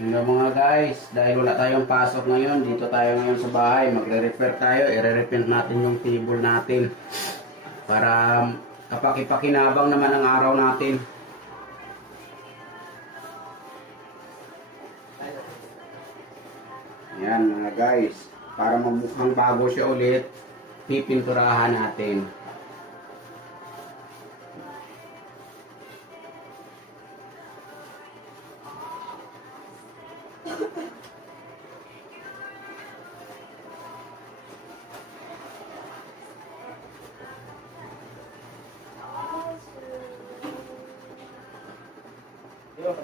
Yung mga guys, dahil wala tayong pasok ngayon, dito tayo ngayon sa bahay, magre-repair tayo, i-repair natin yung table natin para kapaki-pakinabang naman ang araw natin. Yan mga guys, para mamukhang bago siya ulit, pipinturahan natin. Yo,